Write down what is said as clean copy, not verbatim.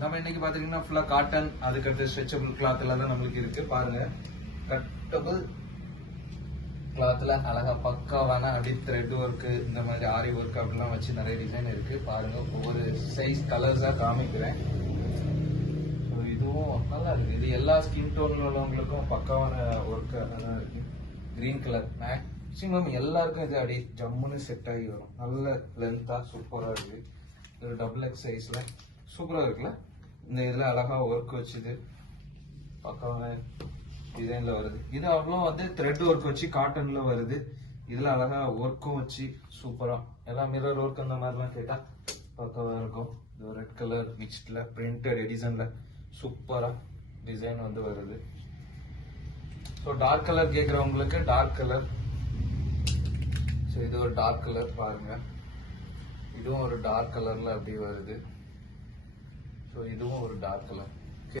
நம்ம இன்னைக்கு பாத்தீங்கன்னா ஃபுல்லா காட்டன், அதுக்கடுத்து ஸ்ட்ரெச்சபிள் கிளாத்ல தான் நம்மளுக்கு இருக்கு. பாருங்க, கட்டபிள் கிளாத்ல அழகா பக்காவான அப்படி த்ரெட் ஒர்க், இந்த மாதிரி ஆரி ஒர்க் அப்படிலாம் வச்சு நிறைய டிசைன் இருக்கு. பாருங்க, ஒவ்வொரு சைஸ் கலர்ஸா காமிக்கிறேன். இதுவும் நல்லா இருக்கு. இது எல்லா ஸ்கின் டோன்ல உள்ளவங்களுக்கும் பக்காவான ஒர்க் அதான் இருக்கு. கிரீன் கலர் மேக்சிமம் எல்லாருக்கும் இது அப்படியே ஜம்முன்னு செட் ஆகி வரும். நல்ல லென்த்தா சூப்பரா இருக்கு. இது டபுள் எக்ஸ் சைஸ்ல சூப்பரா இருக்குல்ல. இந்த இதுல அழகா ஒர்க் வச்சுது பக்காவான டிசைன்ல வருது. இது அவ்வளோ வந்து த்ரெட் ஒர்க் வச்சு காட்டன்ல வருது. இதுல அழகா ஒர்க்கும் வச்சு சூப்பரா எல்லாம் மிரர் ஒர்க் அந்த மாதிரிலாம் கேட்டா பக்காவா இருக்கும். இது ரெட் கலர் மிக்ஸ்ட்ல பிரிண்டட் எடிசன்ல சூப்பரா டிசைன் வந்து வருது. ஸோ டார்க் கலர் கேட்குறவங்களுக்கு டார்க் கலர். ஸோ இது ஒரு டார்க் கலர் பாருங்க, இதுவும் ஒரு டார்க் கலர்ல அப்படி வருது. ஸோ இதுவும் ஒரு டார்க் கலர்.